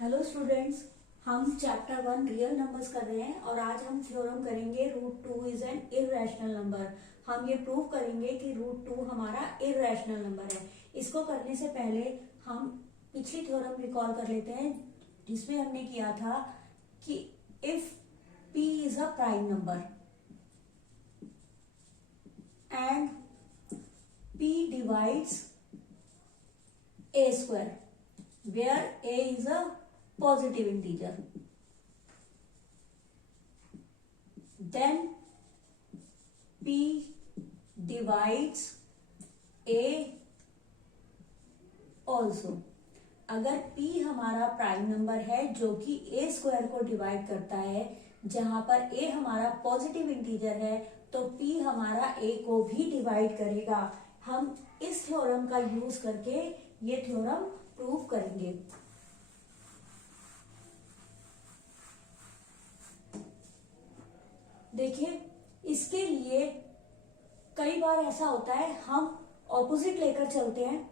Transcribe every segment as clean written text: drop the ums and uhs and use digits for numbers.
Hello students, हम chapter 1 real numbers कर रहे हैं और आज हम थ्योरम करेंगे root two is an irrational number. हम ये प्रूव करेंगे कि रूट टू हमारा इर्रेशनल नंबर है। इसको करने से पहले हम पिछली थ्योरम रिकॉल कर लेते हैं जिसमें हमने किया था कि if p is a prime number and p divides a square where a is a positive integer, then p divides a also। अगर p हमारा प्राइम नंबर है जो कि a स्क्वायर को डिवाइड करता है, जहां पर a हमारा पॉजिटिव इंटीजर है, तो p हमारा a को भी डिवाइड करेगा। हम इस थ्योरम का यूज करके ये थ्योरम प्रूव करेंगे। देखिए, इसके लिए कई बार ऐसा होता है हम ऑपोजिट लेकर चलते हैं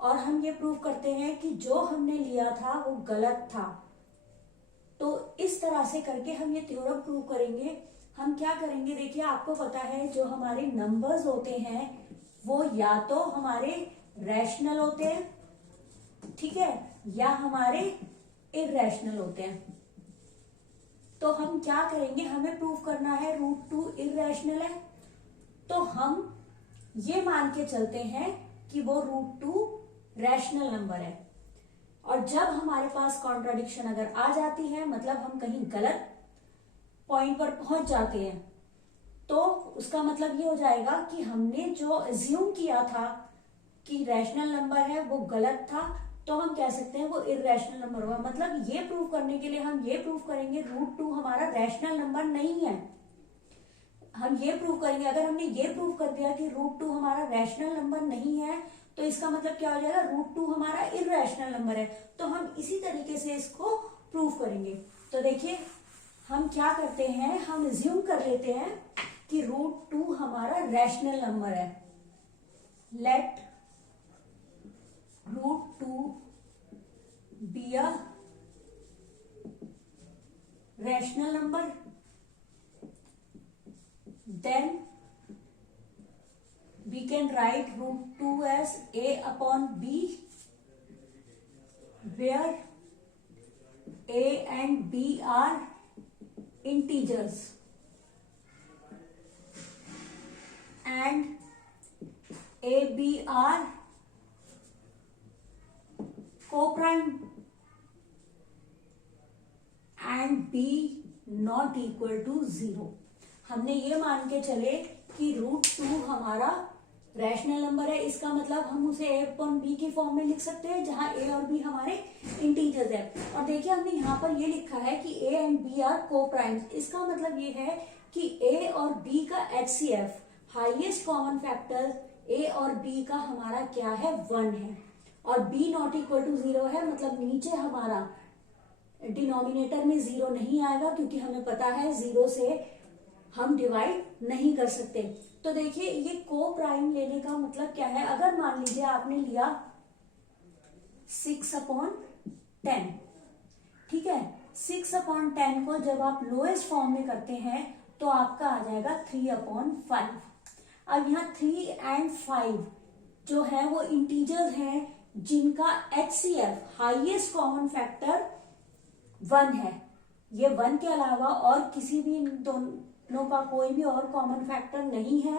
और हम ये प्रूव करते हैं कि जो हमने लिया था वो गलत था। तो इस तरह से करके हम ये थ्योरम प्रूव करेंगे। हम क्या करेंगे, देखिए आपको पता है जो हमारे नंबर्स होते हैं वो या तो हमारे रैशनल होते हैं, ठीक है, या हमारे इर्रेशनल होते हैं। तो हम क्या करेंगे, हमें प्रूव करना है रूट टू इर्रेशनल है, तो हम ये मान के चलते हैं कि वो रूट टू रैशनल नंबर है। और जब हमारे पास कॉन्ट्राडिक्शन अगर आ जाती है, मतलब हम कहीं गलत पॉइंट पर पहुंच जाते हैं, तो उसका मतलब ये हो जाएगा कि हमने जो अज्यूम किया था कि रैशनल नंबर है वो गलत था, तो हम कह सकते हैं वो इर्रेशनल नंबर होगा। मतलब ये प्रूव करने के लिए हम ये प्रूव करेंगे रूट टू हमारा रैशनल नंबर नहीं है। हम ये प्रूव करेंगे, अगर हमने ये प्रूव कर दिया कि रूट टू हमारा रैशनल नंबर नहीं है, तो इसका मतलब क्या हो जाएगा, रूट टू हमारा इर्रेशनल नंबर है। तो हम इसी तरीके से इसको प्रूव करेंगे। तो देखिए हम क्या करते हैं, हम अज्यूम कर लेते हैं कि रूट टू हमारा रैशनल नंबर है। Let root 2 be a rational number, then we can write root 2 as a upon b, where a and b are integers and a b are co-prime and b not equal to 0। हमने ये मान के चले कि root two हमारा rational number है, इसका मतलब हम उसे a अपॉन b की फॉर्म में लिख सकते हैं जहां a और b हमारे इंटीजर्स है। और देखिए हमने यहाँ पर ये लिखा है कि a एंड b आर को प्राइम्स। इसका मतलब ये है कि a और b का HCF highest common factor a और b का हमारा क्या है, 1 है, और b नॉट इक्वल टू 0 है। मतलब नीचे हमारा डिनोमिनेटर में 0 नहीं आएगा, क्योंकि हमें पता है 0 से हम डिवाइड नहीं कर सकते। तो देखिए ये को प्राइम लेने का मतलब क्या है, अगर मान लीजिए आपने लिया 6/10, ठीक है, 6/10 को जब आप लोएस्ट फॉर्म में करते हैं तो आपका आ जाएगा 3/5। अब यहाँ 3 एंड 5 जो है वो इंटीजर्स हैं जिनका HCF हाईएस्ट कॉमन फैक्टर 1 है। ये 1 के अलावा और किसी भी दोनों का कोई भी और कॉमन फैक्टर नहीं है,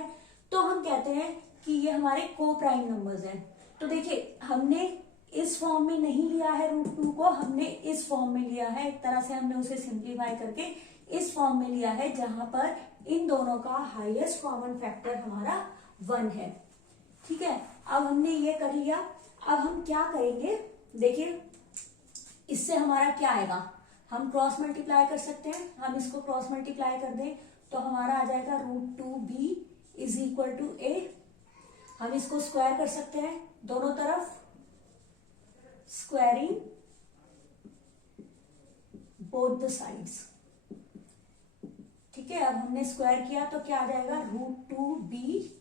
तो हम कहते हैं कि ये हमारे को प्राइम नंबर्स हैं। तो देखिए हमने इस फॉर्म में नहीं लिया है रूट टू को, हमने इस फॉर्म में लिया है। एक तरह से हमने उसे सिंप्लीफाई करके इस फॉर्म में लिया है जहां पर इन दोनों का हाईएस्ट कॉमन फैक्टर हमारा 1 है, ठीक है। अब हमने ये कर लिया। अब हम क्या करेंगे, देखिए इससे हमारा क्या आएगा, हम क्रॉस मल्टीप्लाई कर सकते हैं। हम इसको क्रॉस मल्टीप्लाई कर दें तो हमारा आ जाएगा root two B is equal to A. हम इसको स्क्वायर कर सकते हैं दोनों तरफ, स्क्वायरिंग बोथ द साइड्स, ठीक है। अब हमने स्क्वायर किया तो क्या आ जाएगा, root two b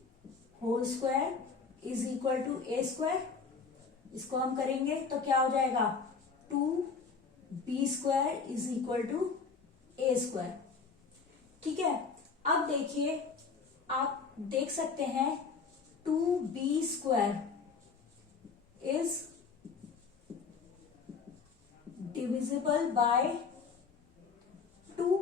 whole square is equal to a square. इसको हम करेंगे तो क्या हो जाएगा, 2 b square is equal to a square. ठीक है, अब देखिए, आप देख सकते हैं 2b square is divisible by 2।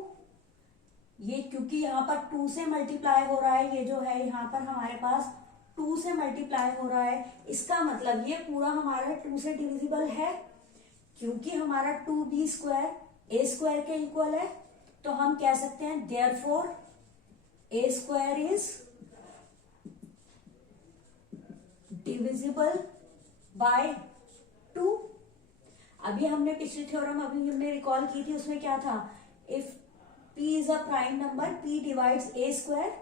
ये क्योंकि यहां पर 2 से मल्टीप्लाई हो रहा है, ये जो है यहां पर हमारे पास 2 से मल्टीप्लाई हो रहा है, इसका मतलब ये पूरा हमारा 2 से डिविजिबल है। क्योंकि हमारा 2b स्क्वायर ए स्क्वायर के इक्वल है, तो हम कह सकते हैं therefore A square is divisible by 2। अभी हमने पिछली थ्योरम अभी हमने रिकॉल की थी, उसमें क्या था, if p is a prime number, p divides A square,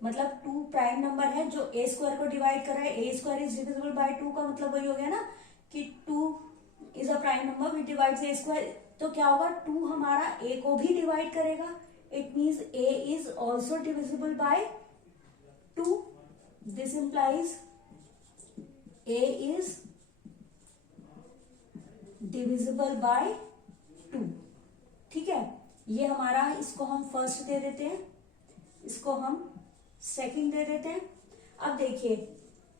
मतलब 2 प्राइम नंबर है जो ए स्क्वायर को डिवाइड कर रहा है, ए स्क्वायर इज डिविजिबल बाय 2 का मतलब वही हो गया ना कि 2 is a prime number which divides A square. तो क्या होगा, 2 हमारा a को भी डिवाइड करेगा, it means a is also divisible by 2। This implies a is divisible by 2। ठीक है, ये हमारा, इसको हम फर्स्ट दे देते हैं, इसको हम सेकंड दे देते हैं। अब देखिए,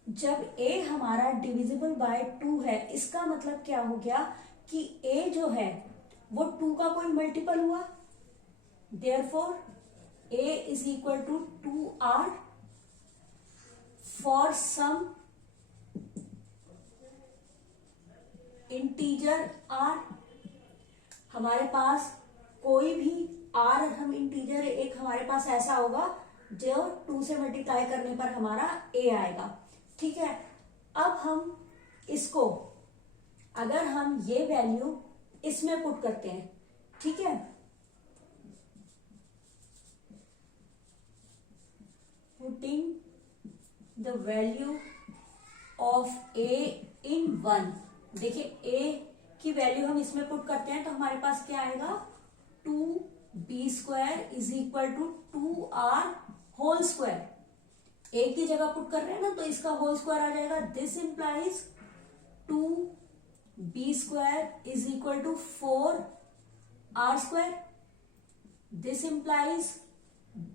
जब a हमारा डिविजिबल बाय 2 है, इसका मतलब क्या हो गया कि a जो है वो 2 का कोई मल्टीपल हुआ, therefore a is equal to 2r for some integer r। हमारे पास कोई भी r, हम इंटीजर एक हमारे पास ऐसा होगा जो 2 से मल्टीप्लाई करने पर हमारा a आएगा। ठीक है, अब हम इसको, अगर हम ये वैल्यू इसमें पुट करते हैं, ठीक है, putting the value of a इन 1, देखिए a की वैल्यू हम इसमें पुट करते हैं तो हमारे पास क्या आएगा, 2b square is equal to 2r whole square. a की जगह पुट कर रहे हैं ना, तो इसका होल स्क्वायर आ जाएगा। This implies 2b square is equal to 4r square. This implies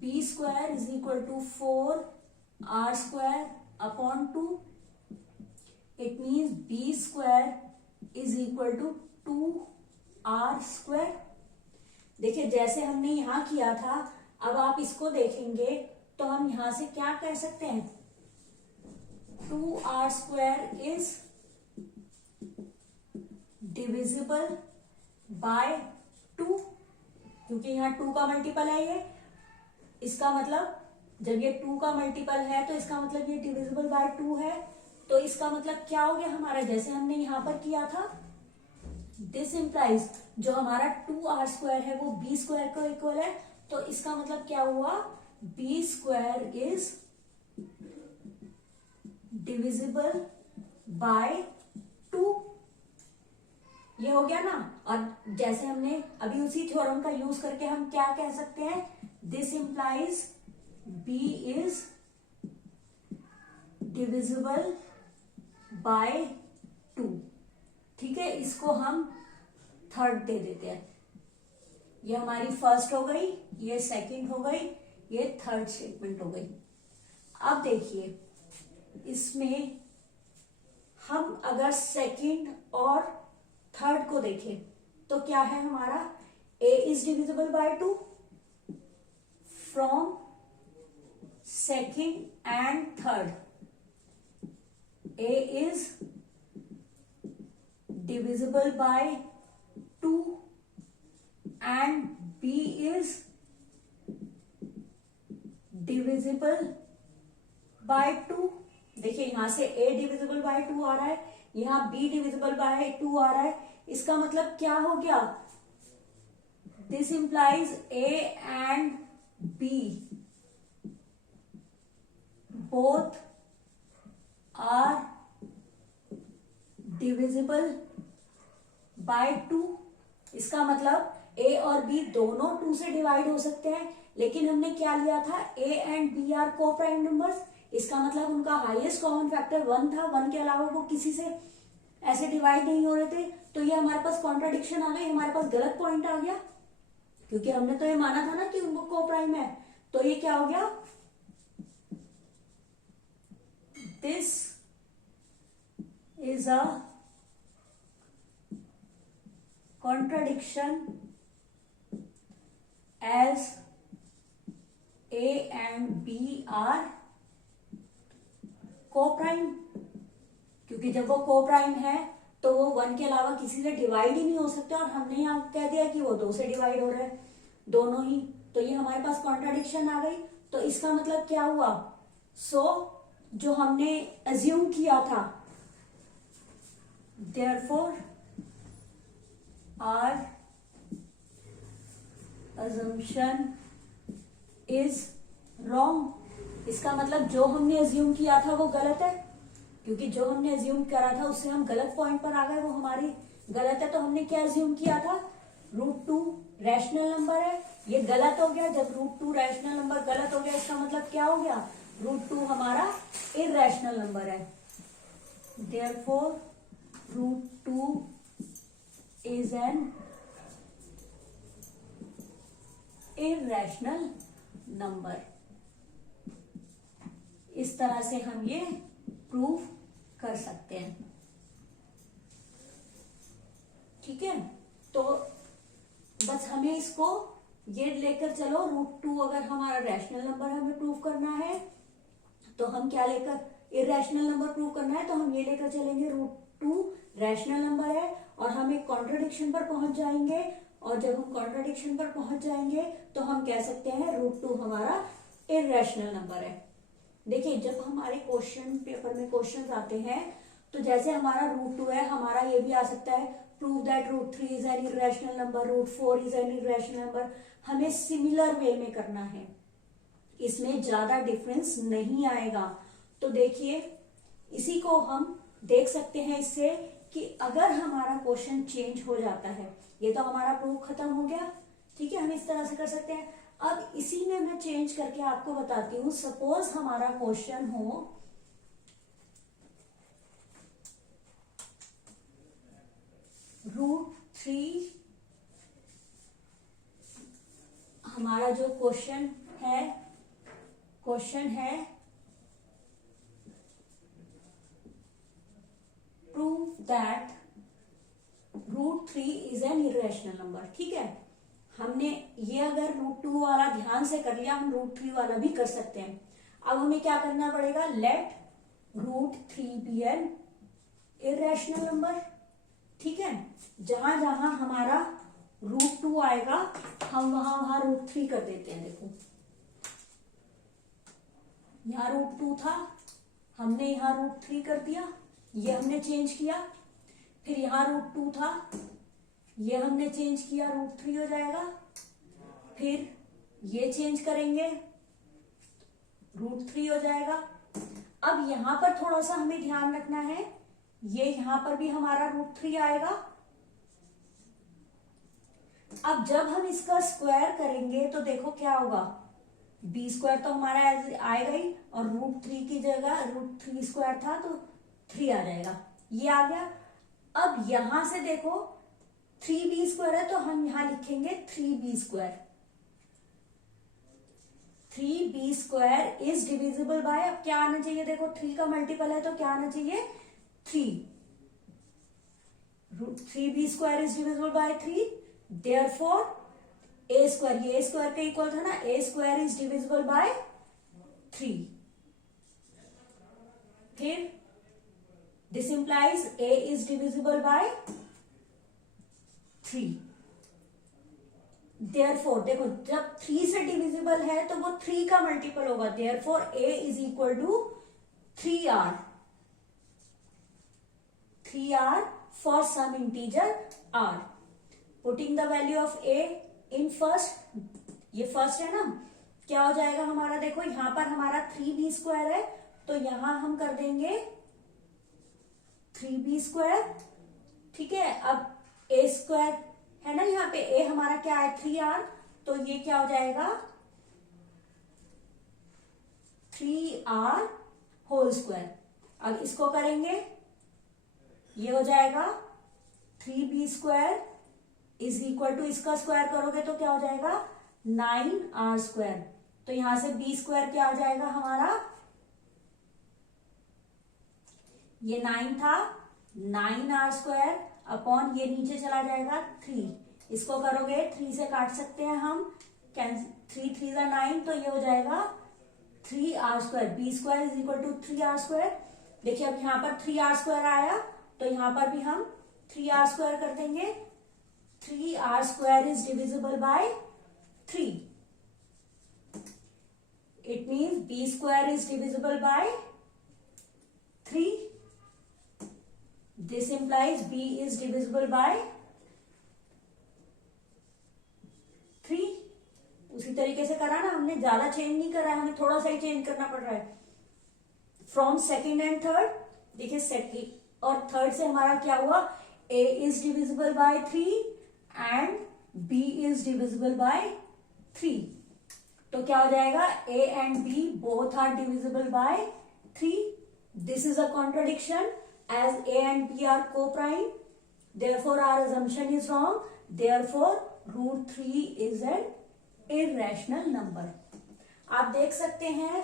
b square is equal to 4r square upon 2। It means b square is equal to 2r square. देखिए, जैसे हमने यहां किया था, अब आप इसको देखेंगे तो हम यहां से क्या कह सकते हैं, 2r square is divisible by 2, क्योंकि यहां 2 का मल्टीपल है ये, इसका मतलब जब ये 2 का मल्टीपल है तो इसका मतलब ये डिविजिबल बाय 2 है। तो इसका मतलब क्या हो गया हमारा, जैसे हमने यहां पर किया था, दिस इंप्लाइज जो हमारा 2r स्क्वायर है वो b स्क्वायर को इक्वल है, तो इसका मतलब क्या हुआ, b square is divisible by 2। ये हो गया ना। और जैसे हमने अभी उसी थ्योरम का यूज करके हम क्या कह सकते हैं, this implies b is divisible by 2। ठीक है, इसको हम थर्ड दे देते हैं। ये हमारी फर्स्ट हो गई, ये सेकंड हो गई, ये थर्ड स्टेटमेंट हो गई। अब देखिए, इसमें हम अगर सेकंड और थर्ड को देखें तो क्या है हमारा, a is divisible by 2 from second and third. a is divisible by 2 and b is divisible by 2। देखिए, यहां से a डिविजिबल बाय 2 आ रहा है, यहां b डिविजिबल बाय 2 आ रहा है, इसका मतलब क्या हो गया, this implies a and b both are divisible by 2। इसका मतलब a और b दोनों 2 से डिवाइड हो सकते हैं, लेकिन हमने क्या लिया था, a एंड b आर को प्राइम नंबर्स, इसका मतलब उनका हाईएस्ट कॉमन फैक्टर 1 था, 1 के अलावा वो किसी से ऐसे डिवाइड नहीं हो रहे थे, तो ये हमारे पास कॉन्ट्राडिक्शन आ गई, हमारे पास गलत पॉइंट आ गया, क्योंकि हमने तो ये माना था ना कि वो को प्राइम है। तो ये क्या हो गया, this is a contradiction as A and B are coprime, क्योंकि जब वो को-प्राइम है तो वो 1 के अलावा किसी से डिवाइड ही नहीं हो सकते, और हमने यहाँ कह दिया कि वो 2 से डिवाइड हो रहे हैं दोनों ही, तो ये हमारे पास कॉन्ट्राडिक्शन आ गई। तो इसका मतलब क्या हुआ, जो हमने अज्यूम किया था, therefore our assumption is wrong. इसका मतलब जो हमने अज्यूम किया था वो गलत है, क्योंकि जो हमने अज्यूम करा था उससे हम गलत पॉइंट पर आ गए, वो हमारी गलत है। तो हमने क्या अज्यूम किया था, √2 रैशनल नंबर है, ये गलत हो गया। जब √2 रैशनल नंबर गलत हो गया, इसका मतलब क्या हो गया, √2 हमारा इरैशनल नंबर है। Therefore √2 is an irrational number. इस तरह से हम ये प्रूव कर सकते हैं, ठीक है। तो बस हमें इसको ये लेकर चलो, √2 अगर हमारा रैशनल नंबर हमें प्रूव करना है, तो हम क्या लेकर, इरैशनल नंबर प्रूव करना है तो हम ये लेकर चलेंगे, √2 रैशनल नंबर है, और हम एक कॉन्ट्राडिक्शन पर पहुंच जाएंगे, और जब हम कॉन्ट्राडिक्शन पर पहुंच जाएंगे तो हम कह सकते हैं √2 हमारा इरैशनल नंबर है। देखिए, जब हमारे क्वेश्चन पेपर में क्वेश्चंस आते हैं, तो जैसे हमारा √2 है, हमारा ये भी आ सकता है, prove that √3 is an irrational number, √4 is an irrational number. हमें सिमिलर वे में करना है, इसमें ज्यादा डिफरेंस नहीं आएगा। तो देखिए, इसी को हम देख सकते हैं इससे कि अगर हमारा क्वेश्चन चेंज हो जाता है, ये तो हमारा प्रूफ खत्म हो गया, ठीक है, हम इस तरह से कर सकते हैं। अब इसी में मैं चेंज करके आपको बताती हूं। सपोज हमारा क्वेश्चन हो √3, हमारा जो क्वेश्चन है prove that √3 is an irrational number, ठीक है। हमने ये अगर √2 वाला ध्यान से कर लिया, हम √3 वाला भी कर सकते हैं। अब हमें क्या करना पड़ेगा, let √3 be an irrational number, ठीक है। जहां जहां हमारा √2 आएगा, हम वहां √3 कर देते हैं। देखो, यहाँ √2 था, हमने यहाँ √3 कर दिया, ये हमने चेंज किया। फिर यहाँ √2 था, ये हमने चेंज किया, √3 हो जाएगा। फिर ये चेंज करेंगे, √3 हो जाएगा। अब यहां पर थोड़ा सा हमें ध्यान रखना है, ये यहां पर भी हमारा √3 आएगा। अब जब हम इसका स्क्वायर करेंगे तो देखो क्या होगा, b² तो हमारा आएगा ही, और √3 की जगह √3² था तो 3 आ जाएगा, ये आ गया। अब यहां से देखो 3b² है, तो हम यहां लिखेंगे 3b²। 3b² is divisible by, अब क्या आना चाहिए, देखो 3 का मल्टीपल है तो क्या आना चाहिए, 3। 3b² is divisible by 3, therefore a², ये a² के इक्वल था ना, a² इज डिविजिबल बाय 3। फिर this implies a is divisible by 3। Therefore देखो, जब 3 से डिविजिबल है तो वो 3 का मल्टीपल होगा, therefore a is equal to 3r। 3r for some integer r। Putting the value of a in first, ये फर्स्ट है ना, क्या हो जाएगा हमारा, देखो यहां पर हमारा 3b² है, तो यहां हम कर देंगे 3b², ठीक है। अब a² है ना, यहाँ पे a हमारा क्या है, 3r, तो ये क्या हो जाएगा, 3r होल स्क्वायर। अब इसको करेंगे ये हो जाएगा 3b² इज इक्वल टू, इसका स्क्वायर करोगे तो क्या हो जाएगा 9r²। तो यहां से b² क्या आ जाएगा हमारा, ये 9 था, 9r² अपॉन ये नीचे चला जाएगा 3, इसको करोगे 3 से काट सकते हैं हम, 3 3 9, तो ये हो जाएगा 3r²। b² is equal to 3r²। देखिए अब यहाँ पर 3r² आया, तो यहाँ पर भी हम 3r² कर देंगे। 3r² is divisible by 3, it means b² is divisible by 3, this implies b is divisible by 3। उसी तरीके से करा ना हमने, ज्यादा चेंज नहीं करा है, हमें थोड़ा सा ही चेंज करना पड़ रहा है। फ्रॉम सेकेंड एंड थर्ड, देखिए सेकेंड और थर्ड से हमारा क्या हुआ, a is divisible by 3 and b is divisible by 3। तो क्या हो जाएगा, a and b both are divisible by 3। This is a contradiction, as a and b are co-prime, therefore our assumption is wrong, therefore √3 is an irrational number। आप देख सकते हैं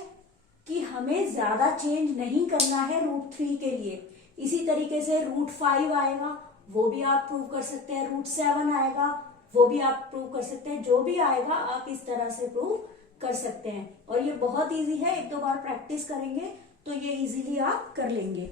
कि हमें ज्यादा चेंज नहीं करना है √3 के लिए। इसी तरीके से √5 आएगा, वो भी आप प्रूव कर सकते हैं, √7 आएगा, वो भी आप प्रूव कर सकते हैं, जो भी आएगा आप इस तरह से प्रूव कर सकते हैं। और ये बहुत इजी है, एक दो बार प्रैक्टिस करेंगे तो ये इजीली आप कर लेंगे।